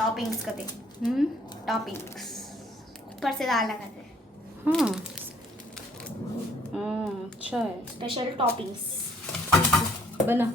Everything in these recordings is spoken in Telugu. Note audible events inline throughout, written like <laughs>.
टॉपिंग्स का थे हम्म, टॉपिंग्स ऊपर से डालना करते हाँ हाँ, अच्छा है स्पेशल टॉपिंग्स బనా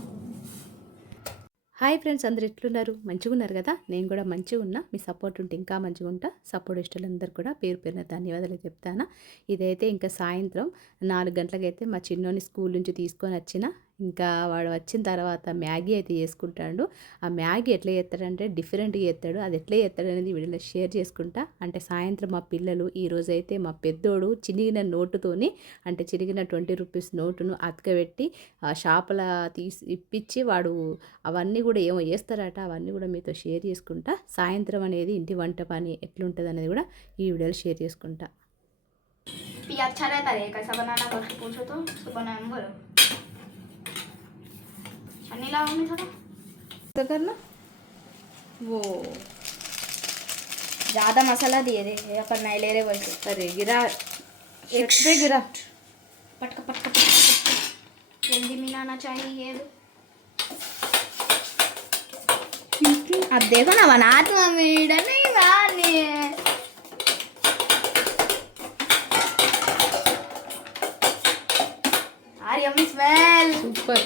హాయ్ ఫ్రెండ్స్ అందరు ఎట్లున్నారు మంచిగా ఉన్నారు కదా నేను కూడా మంచిగా ఉన్నా మీ సపోర్ట్ ఉంటే ఇంకా మంచిగా ఉంటా సపోర్ట్ ఇష్టాలందరూ కూడా పేరు పేరున ధన్యవాదాలు చెప్తాను ఇదైతే ఇంకా సాయంత్రం నాలుగు గంటలకైతే మా చిన్నోని స్కూల్ నుంచి తీసుకొని వచ్చిన ఇంకా వాడు వచ్చిన తర్వాత మ్యాగీ అయితే చేసుకుంటాడు ఆ మ్యాగీ ఎట్లా చేస్తాడంటే డిఫరెంట్గా చేస్తాడు అది ఎట్లా చేస్తాడు అనేది వీడియోలో షేర్ చేసుకుంటా అంటే సాయంత్రం మా పిల్లలు ఈ రోజు అయితే మా పెద్దోడు చినిగిన నోటుతోని అంటే చిరిగిన ట్వంటీ రూపీస్ నోటును అతకబెట్టి ఆ షాపుల తీసి ఇప్పించి వాడు అవన్నీ కూడా ఏమో చేస్తారట అవన్నీ కూడా మీతో షేర్ చేసుకుంటా సాయంత్రం అనేది ఇంటి వంట పని ఎట్లుంటుంది అనేది కూడా ఈ వీడియోలో షేర్ చేసుకుంటా ये अच्छा रहता है कैसा बनाना करके पूछो तो उसको बनाना बोलो छन्नी लाओ मम्मी थोड़ा करना वो ज़्यादा मसाला दिए थे अपन नहीं ले रहे वैसे अरे गिरा एक पे गिरा पटका पटका पटका पटका जल्दी मिलाना चाहिए अब देखो ना बना तो मम्मी डर नहीं बनानी है आ रही अम्मी स्मेल सूपर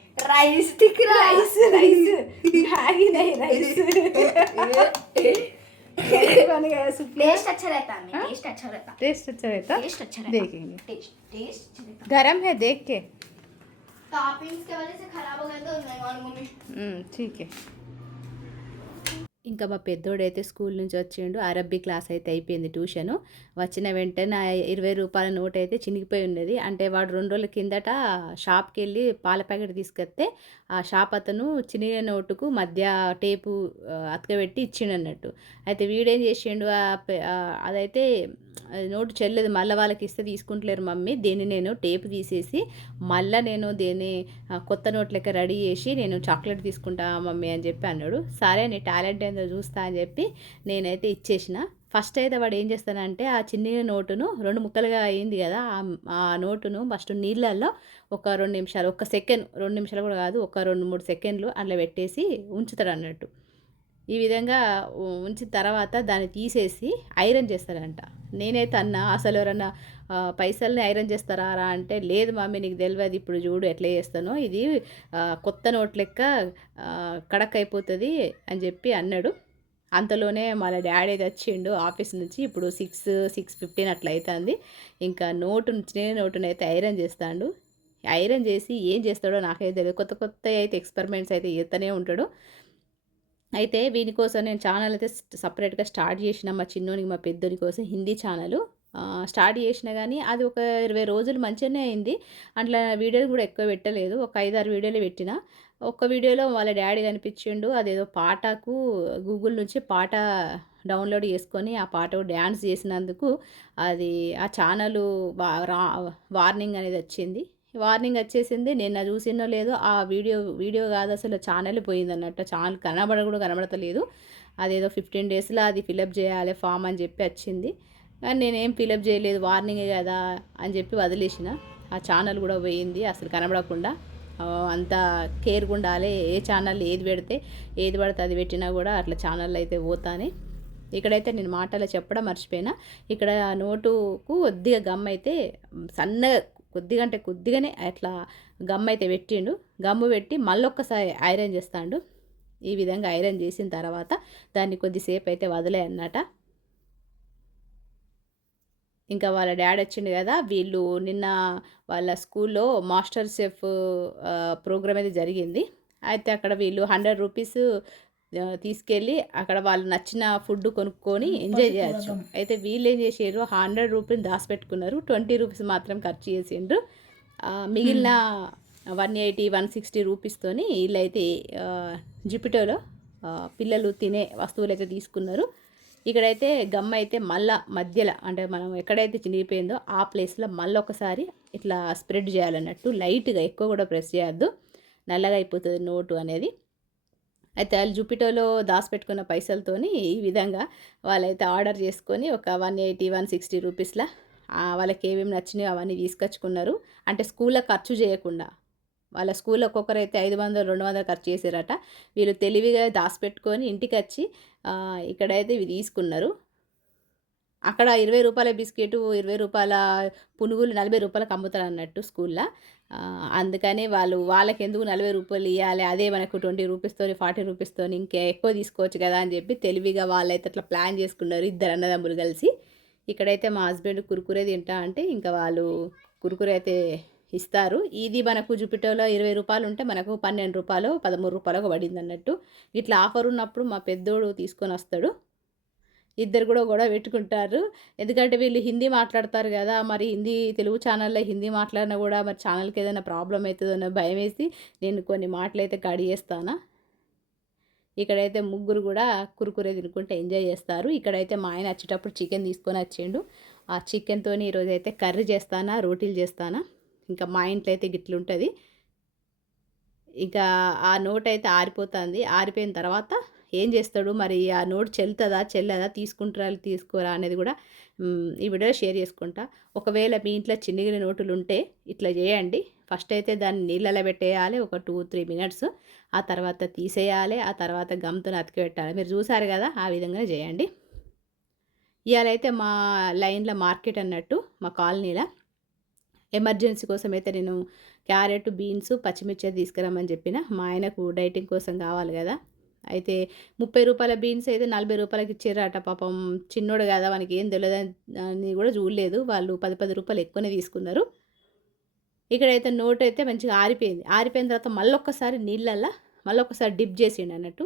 rice दिख राइस राइस भागी नहीं राइस टेस्ट अच्छा रहता है देखेंगे। गरम है देख के। टॉपिंग्स के वजह से खराब हो गया तो नहीं मालूम हम्म, ठीक है। ఇంకా మా పెద్దోడైతే స్కూల్ నుంచి వచ్చిండు. అరబ్బీ క్లాస్ అయితే అయిపోయింది ట్యూషను. వచ్చిన వెంటనే ఇరవై రూపాయల నోట్ అయితే చినిగిపోయి ఉన్నది. అంటే వాడు రెండు రోజుల కిందట షాప్కి వెళ్ళి పాల ప్యాకెట్ తీసుకొస్తే ఆ షాప్ అతను చినిగిన నోటుకు మధ్య టేపు అతకబెట్టి ఇచ్చిండు అన్నట్టు. అయితే వీడేం చేసిండు అదైతే నోటు చెల్లదు. మళ్ళీ వాళ్ళకి ఇస్తే తీసుకుంటలేరు మమ్మీ. దీన్ని నేను టేపు తీసేసి మళ్ళీ నేను దీన్ని కొత్త నోట్ లెక్క రెడీ చేసి నేను చాక్లెట్ తీసుకుంటా మమ్మీ అని చెప్పి అన్నాడు. సరే నీ టాలెంట్ ఏందో చూస్తా అని చెప్పి నేనైతే ఇచ్చేసిన. ఫస్ట్ అయితే వాడు ఏం చేస్తానంటే ఆ చిన్న నోటును రెండు ముక్కలుగా అయింది కదా ఆ- ఆ నోటును ఫస్ట్ నీళ్ళల్లో ఒక రెండు నిమిషాలు ఒక సెకండ్ రెండు నిమిషాలు కూడా కాదు ఒక రెండు మూడు సెకండ్లు అట్లా పెట్టేసి ఉంచుతాడు అన్నట్టు. ఈ విధంగా ఉంచిన తర్వాత దాన్ని తీసేసి ఐరన్ చేస్తారంట. నేనైతే అన్నా అసలు ఎవరన్నా పైసల్ని ఐరన్ చేస్తారా రా అంటే లేదు మమ్మీ నీకు తెలియదు ఇప్పుడు చూడు ఎట్లా చేస్తానో ఇది కొత్త నోట్ లెక్క కడక్ అయిపోతుంది అని చెప్పి అన్నాడు. అంతలోనే మన డాడీ అయితే వచ్చిండు ఆఫీస్ నుంచి ఇప్పుడు సిక్స్ సిక్స్ ఫిఫ్టీన్ అట్లా అవుతుంది ఇంకా నోటు చిన్న నోటును అయితే ఐరన్ చేస్తాడు. ఐరన్ చేసి ఏం చేస్తాడో నాకైతే తెలియదు కొత్త కొత్త అయితే ఎక్స్పెరిమెంట్స్ అయితే చేస్తూనే ఉంటాడు. అయితే వీని కోసం నేను ఛానల్ అయితే సపరేట్గా స్టార్ట్ చేసిన మా చిన్నోనికి మా పెద్దోని కోసం హిందీ ఛానల్. స్టార్ట్ చేసిన కానీ అది ఒక ఇరవై రోజులు మంచిగానే అయింది. అట్లా వీడియోలు కూడా ఎక్కువ పెట్టలేదు. ఒక ఐదారు వీడియోలు పెట్టిన. ఒక్క వీడియోలో వాళ్ళ డాడీ కనిపించిండు. అదేదో పాటకు గూగుల్ నుంచి పాట డౌన్లోడ్ చేసుకొని ఆ పాట డ్యాన్స్ చేసినందుకు అది ఆ ఛానల్ వార్నింగ్ అనేది వచ్చింది. వార్నింగ్ వచ్చేసింది. నిన్న చూసినో లేదో ఆ వీడియో వీడియో కాదు అసలు ఛానల్ పోయింది అన్నట్టు ఛానల్ కనబడ కూడా కనబడతలేదు. అదేదో ఫిఫ్టీన్ డేస్లో అది ఫిలప్ చేయాలి ఫామ్ అని చెప్పి వచ్చింది. కానీ నేనేం ఫిలప్ చేయలేదు. వార్నింగే కదా అని చెప్పి వదిలేసిన. ఆ ఛానల్ కూడా పోయింది. అసలు కనబడకుండా అంత కేర్గా ఉండాలి. ఏ ఛానల్ ఏది పెడితే ఏది పడితే అది పెట్టినా కూడా అట్లా ఛానల్ అయితే పోతానే. ఇక్కడైతే నేను మాటలు చెప్పడం మర్చిపోయినా. ఇక్కడ నోటుకు కొద్దిగా గమ్ అయితే సన్నగా కొద్దిగా అంటే కొద్దిగానే అట్లా గమ్ అయితే పెట్టిండు. గమ్ము పెట్టి మళ్ళొక్కసారి ఐరన్ చేస్తాడు. ఈ విధంగా ఐరన్ చేసిన తర్వాత దాన్ని కొద్దిసేపు అయితే వదిలే అన్నట. ఇంకా వాళ్ళ డాడీ వచ్చిండు కదా వీళ్ళు నిన్న వాళ్ళ స్కూల్లో మాస్టర్ షెఫ్ ప్రోగ్రామ్ అయితే జరిగింది. అయితే అక్కడ వీళ్ళు హండ్రెడ్ రూపీస్ తీసుకెళ్ళి అక్కడ వాళ్ళు నచ్చిన ఫుడ్ కొనుక్కొని ఎంజాయ్ చేయొచ్చు. అయితే వీళ్ళు ఏం చేసారు హండ్రెడ్ రూపీస్ దాచిపెట్టుకున్నారు. ట్వంటీ రూపీస్ మాత్రం ఖర్చు చేసిండ్రు. మిగిలిన వన్ ఎయిటీ వన్ సిక్స్టీ రూపీస్తోని వీళ్ళైతే జుపిటోలో పిల్లలు తినే వస్తువులు అయితే తీసుకున్నారు. ఇక్కడైతే గమ్ అయితే మళ్ళా మధ్యలో అంటే మనం ఎక్కడైతే చినిగిపోయిందో ఆ ప్లేస్లో మళ్ళీ ఒకసారి ఇట్లా స్ప్రెడ్ చేయాలన్నట్టు లైట్గా ఎక్కువ కూడా ప్రెస్ చేయొద్దు. నల్లగా అయిపోతుంది నోటు అనేది. అయితే వాళ్ళు జూపిటోలో దాచిపెట్టుకున్న పైసలతోని ఈ విధంగా వాళ్ళైతే ఆర్డర్ చేసుకొని ఒక వన్ ఎయిటీ వన్ సిక్స్టీ రూపీస్లా వాళ్ళకి ఏమేమి నచ్చినాయో అవన్నీ తీసుకొచ్చుకున్నారు. అంటే స్కూల్లో ఖర్చు చేయకుండా. వాళ్ళ స్కూల్లో ఒక్కొక్కరైతే ఐదు వందలు రెండు వందలు ఖర్చు చేశారట. వీళ్ళు తెలివిగా దాచిపెట్టుకొని ఇంటికి వచ్చి ఇక్కడైతే ఇవి తీసుకున్నారు. అక్కడ ఇరవై రూపాయల బిస్కెట్ ఇరవై రూపాయల పునుగులు నలభై రూపాయలకు అమ్ముతారు అన్నట్టు స్కూల్లో. అందుకని వాళ్ళు వాళ్ళకి ఎందుకు నలభై రూపాయలు ఇవ్వాలి అదే మనకు ట్వంటీ రూపీస్తో ఫార్టీ రూపీస్తో ఇంకా ఎక్కువ తీసుకోవచ్చు కదా అని చెప్పి తెలివిగా వాళ్ళైతే అట్లా ప్లాన్ చేసుకున్నారు ఇద్దరు అన్నదమ్ములు కలిసి. ఇక్కడైతే మా హస్బెండ్ కురుకురే తింటా అంటే ఇంకా వాళ్ళు కురుకురే అయితే ఇస్తారు. ఇది మనకు జూపిటోలో ఇరవై రూపాయలు ఉంటే మనకు పన్నెండు రూపాయలు పదమూడు రూపాయలకు పడింది అన్నట్టు. ఇట్లా ఆఫర్ ఉన్నప్పుడు మా పెద్దోడు తీసుకొని వస్తాడు. ఇద్దరు కూడా గొడవ పెట్టుకుంటారు. ఎందుకంటే వీళ్ళు హిందీ మాట్లాడతారు కదా మరి హిందీ తెలుగు ఛానల్లో హిందీ మాట్లాడినా కూడా మరి ఛానల్కి ఏదైనా ప్రాబ్లం అవుతుందో భయం వేసి నేను కొన్ని మాటలు అయితే కడిగేస్తానా ఇక్కడైతే ముగ్గురు కూడా కురుకురే తినుకుంటే ఎంజాయ్ చేస్తారు. ఇక్కడైతే మా ఆయన వచ్చేటప్పుడు చికెన్ తీసుకొని వచ్చిండు. ఆ చికెన్తో ఈరోజు అయితే కర్రీ చేస్తానా రోటీలు చేస్తానా? ఇంకా మా ఇంట్లో అయితే గిట్లుంటుంది ఇంకా ఆ నోట్ అయితే ఆరిపోతుంది. ఆరిపోయిన తర్వాత ఏం చేస్తాడు? మరి ఆ నోట్ చెల్లుతుందా? చెల్లదా? తీసుకుంటారా? తీసుకోరా? అనేది కూడా ఈ వీడియో షేర్ చేసుకుంటా. ఒకవేళ మీ ఇంట్లో చిన్నగిన నోటులు ఉంటే ఇట్లా చేయండి. ఫస్ట్ అయితే దాన్ని నీళ్ళలో పెట్టేయాలి. ఒక టూ త్రీ మినిట్స్. ఆ తర్వాత తీసేయాలి. ఆ తర్వాత గమ్తో అతికి పెట్టాలి మీరు చూసారు కదా? ఆ విధంగా చేయండి. ఇవాళైతే మా లైన్లో మార్కెట్ అన్నట్టు మా కాలనీలో. ఎమర్జెన్సీ కోసం అయితే నేను క్యారెట్ బీన్స్ పచ్చిమిర్చి తీసుకురమ్మని చెప్పిన. మా ఆయనకు డైటింగ్ కోసం కావాలి కదా? అయితే ముప్పై రూపాయల బీన్స్ అయితే నలభై రూపాయలకి ఇచ్చారట పాపం. చిన్నోడు కదా మనకి ఏం తెలియదు అని కూడా చూడలేదు. వాళ్ళు పది పది రూపాయలు ఎక్కువనే తీసుకున్నారు. ఇక్కడైతే నోట్ అయితే మంచిగా ఆరిపోయింది. ఆరిపోయిన తర్వాత మళ్ళొక్కసారి నీళ్ళల్లో మళ్ళొక్కసారి డిప్ చేసిండు అన్నట్టు.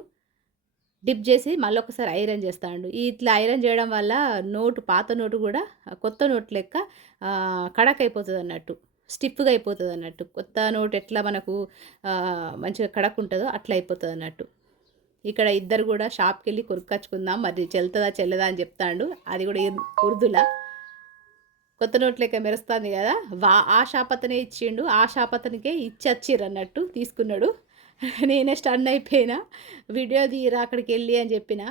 డిప్ చేసి మళ్ళొకసారి ఐరన్ చేస్తాడు. ఇట్లా ఐరన్ చేయడం వల్ల నోటు పాత నోటు కూడా కొత్త నోటు లెక్క కడక్ అయిపోతుంది అన్నట్టు. స్టిఫ్గా అయిపోతుంది అన్నట్టు. కొత్త నోట్ ఎట్లా మనకు మంచిగా కడక్ ఉంటుందో అట్లా అయిపోతుంది అన్నట్టు. ఇక్కడ ఇద్దరు కూడా షాప్కి వెళ్ళి కొనుక్కొచ్చుకుందాం మరి చెల్తుందా చెల్లదా అని చెప్తాడు. అది కూడా ఉర్దులా. కొత్త నోట్ లెక్క మెరుస్తుంది కదా వా ఆ షాప్ అతనే ఇచ్చిండు ఆ షాప్ అతనికే ఇచ్చి వచ్చిర్రు అన్నట్టు తీసుకున్నాడు. <laughs> నేనే స్టన్ అయిపోయినా వీడియో తీరా అక్కడికి వెళ్ళి అని చెప్పిన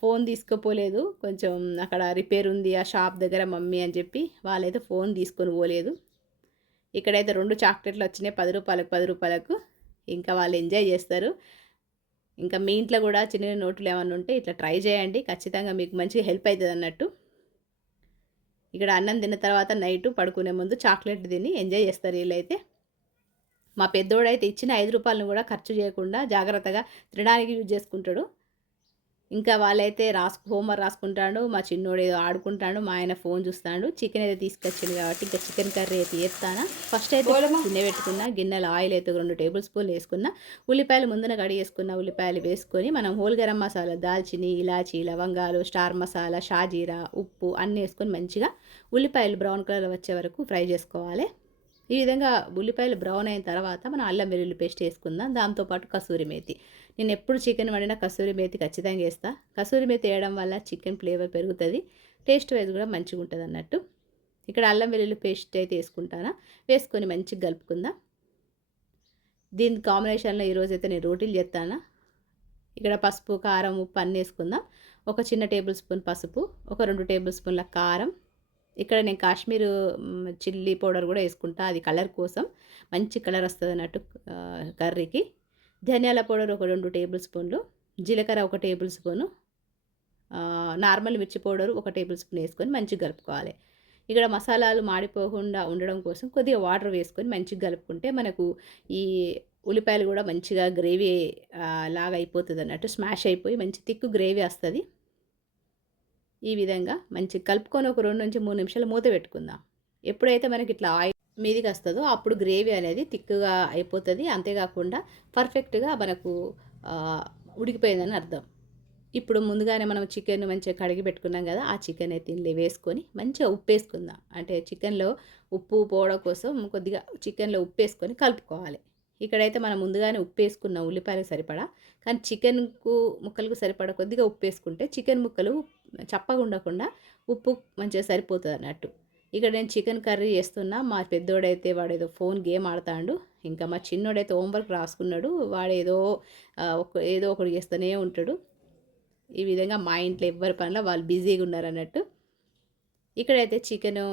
ఫోన్ తీసుకుపోలేదు కొంచెం అక్కడ రిపేర్ ఉంది ఆ షాప్ దగ్గర మమ్మీ అని చెప్పి వాళ్ళైతే ఫోన్ తీసుకొని పోలేదు. ఇక్కడైతే రెండు చాక్లెట్లు వచ్చినాయి పది రూపాయలకు పది రూపాయలకు ఇంకా వాళ్ళు ఎంజాయ్ చేస్తారు. ఇంకా మీ ఇంట్లో కూడా చిన్న నోట్లు ఏమైనా ఉంటే ఇట్లా ట్రై చేయండి. ఖచ్చితంగా మీకు మంచిగా హెల్ప్ అవుతుంది అన్నట్టు. ఇక్కడ అన్నం తిన్న తర్వాత నైట్ పడుకునే ముందు చాక్లెట్ తిని ఎంజాయ్ చేస్తారు వీళ్ళైతే. మా పెద్దోడైతే ఇచ్చిన ఐదు రూపాయలను కూడా ఖర్చు చేయకుండా జాగ్రత్తగా తినడానికి యూజ్ చేసుకుంటాడు. ఇంకా వాళ్ళైతే రాసు హోంవర్క్ రాసుకుంటాడు మా చిన్నోడు ఏదో ఆడుకుంటాడు మా ఆయన ఫోన్ చూస్తాడు చికెన్ అయితే తీసుకొచ్చింది కాబట్టి ఇంకా చికెన్ కర్రీ అయితే వేస్తాను ఫస్ట్ అయితే గిన్నె పెట్టుకున్న గిన్నెలో ఆయిల్ అయితే రెండు టేబుల్ స్పూన్లు వేసుకున్న ఉల్లిపాయలు ముందున కడిగేసుకున్న ఉల్లిపాయలు వేసుకొని మనం హోల్ గరం మసాలా దాల్చిని ఇలాచి లవంగాలు స్టార్ మసాలా షాజీరా ఉప్పు అన్నీ వేసుకొని మంచిగా ఉల్లిపాయలు బ్రౌన్ కలర్ వచ్చే వరకు ఫ్రై చేసుకోవాలి. ఈ విధంగా ఉల్లిపాయలు బ్రౌన్ అయిన తర్వాత మనం అల్లం వెల్లుల్లి పేస్ట్ వేసుకుందాం. దాంతోపాటు కసూరి మేతి. నేను ఎప్పుడు చికెన్ వండినా కసూరి మేతి ఖచ్చితంగా వేస్తా. కసూరి మేతి వేయడం వల్ల చికెన్ ఫ్లేవర్ పెరుగుతుంది. టేస్ట్ వైజ్ కూడా మంచిగా ఉంటుంది అన్నట్టు. ఇక్కడ అల్లం వెల్లుల్లి పేస్ట్ అయితే వేసుకుంటానా? వేసుకొని మంచిగా కలుపుకుందాం. దీని కాంబినేషన్లో ఈరోజు అయితే నేను రోటీలు చేస్తానా? ఇక్కడ పసుపు కారం ఉప్పు అన్నీ వేసుకుందాం. ఒక చిన్న టేబుల్ స్పూన్ పసుపు ఒక రెండు టేబుల్ స్పూన్ల కారం. ఇక్కడ నేను కాశ్మీర్ చిల్లీ పౌడర్ కూడా వేసుకుంటా. అది కలర్ కోసం. మంచి కలర్ వస్తుంది అన్నట్టు కర్రీకి. ధనియాల పౌడర్ ఒక రెండు టేబుల్ స్పూన్లు జీలకర్ర ఒక టేబుల్ స్పూను నార్మల్ మిర్చి పౌడర్ ఒక టేబుల్ స్పూన్ వేసుకొని మంచిగా కలుపుకోవాలి. ఇక్కడ మసాలాలు మాడిపోకుండా ఉండడం కోసం కొద్దిగా వాటర్ వేసుకొని మంచిగా కలుపుకుంటే మనకు ఈ ఉల్లిపాయలు కూడా మంచిగా గ్రేవీ లాగా అయిపోతుంది అన్నట్టు స్మాష్ అయిపోయి మంచి తిక్కు గ్రేవీ వస్తుంది. ఈ విధంగా మంచి కలుపుకొని ఒక రెండు నుంచి మూడు నిమిషాలు మూత పెట్టుకుందాం. ఎప్పుడైతే మనకి ఇట్లా ఆయిల్ మీదికి వస్తుందో అప్పుడు గ్రేవీ అనేది తిక్కుగా అయిపోతుంది. అంతేకాకుండా పర్ఫెక్ట్గా మనకు ఉడికిపోయిందని అర్థం. ఇప్పుడు ముందుగానే మనం చికెన్ మంచిగా కడిగి పెట్టుకున్నాం కదా ఆ చికెన్ అయితే ఇందులో వేసుకొని మంచిగా ఉప్పు వేసుకుందాం అంటే చికెన్లో ఉప్పు పోవడం కోసం కొద్దిగా చికెన్లో ఉప్పు వేసుకొని కలుపుకోవాలి. ఇక్కడైతే మనం ముందుగానే ఉప్పు వేసుకున్న ఉల్లిపాయలు సరిపడా కానీ చికెన్కు ముక్కలకు సరిపడా కొద్దిగా ఉప్పు వేసుకుంటే చికెన్ ముక్కలు చప్పగా ఉండకుండా ఉప్పు మంచిగా సరిపోతుంది అన్నట్టు ఇక్కడ నేను చికెన్ కర్రీ చేస్తున్నా. మా పెద్దోడైతే వాడు ఏదో ఫోన్ గేమ్ ఆడతాడు. ఇంకా మా చిన్నోడైతే హోంవర్క్ రాసుకున్నాడు. వాడు ఏదో ఒక ఏదో ఒకటి చేస్తూనే ఉంటాడు. ఈ విధంగా మా ఇంట్లో ఎవ్వరి పనిలో వాళ్ళు బిజీగా ఉన్నారు అన్నట్టు ఇక్కడైతే చికెను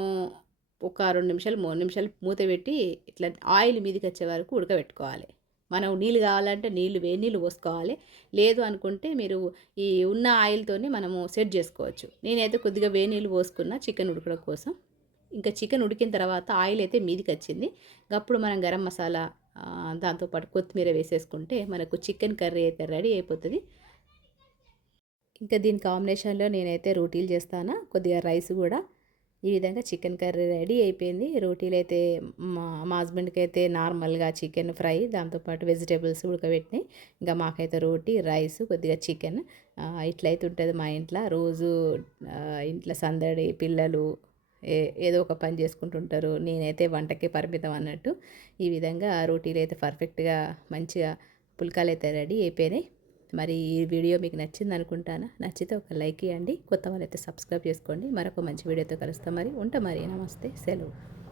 ఒక రెండు నిమిషాలు మూడు నిమిషాలు మూత పెట్టి ఇట్లా ఆయిల్ మీదకి వచ్చే వరకు ఉడకబెట్టుకోవాలి. మనం నీళ్ళు కావాలంటే నీళ్ళు వేడి నీళ్ళు పోసుకోవాలి. లేదు అనుకుంటే మీరు ఈ ఉన్న ఆయిల్తోనే మనము సెట్ చేసుకోవచ్చు. నేనైతే కొద్దిగా వేడి నీళ్ళు పోసుకున్నా చికెన్ ఉడకడం కోసం. ఇంకా చికెన్ ఉడికిన తర్వాత ఆయిల్ అయితే మీదికి వచ్చింది అప్పుడు మనం గరం మసాలా దాంతోపాటు కొత్తిమీర వేసేసుకుంటే మనకు చికెన్ కర్రీ అయితే రెడీ అయిపోతుంది. ఇంకా దీని కాంబినేషన్లో నేనైతే రోటీలు చేస్తాను కొద్దిగా రైస్ కూడా. ఈ విధంగా చికెన్ కర్రీ రెడీ అయిపోయింది. రోటీలు అయితే మా మా హస్బెండ్కి అయితే నార్మల్గా చికెన్ ఫ్రై దాంతోపాటు వెజిటేబుల్స్ ఉడకబెట్టినాయి. ఇంకా మాకైతే రోటీ రైస్ కొద్దిగా చికెన్. ఇట్లయితే ఉంటుంది మా ఇంట్లో. రోజు ఇంట్లో సందడి పిల్లలు ఏదో ఒక పని చేసుకుంటుంటారు. నేనైతే వంటకే పరిమితం అన్నట్టు ఈ విధంగా రోటీలు అయితే పర్ఫెక్ట్గా మంచిగా పుల్కాలు అయితే రెడీ అయిపోయినాయి. మరి ఈ వీడియో మీకు నచ్చింది అనుకుంటాను? నచ్చితే ఒక లైక్ ఇవ్వండి కొత్త వాళ్ళైతే సబ్స్క్రైబ్ చేసుకోండి. మరొక మంచి వీడియోతో కలుస్తాం మరి. ఉంటా మరి. నమస్తే. సెలవు.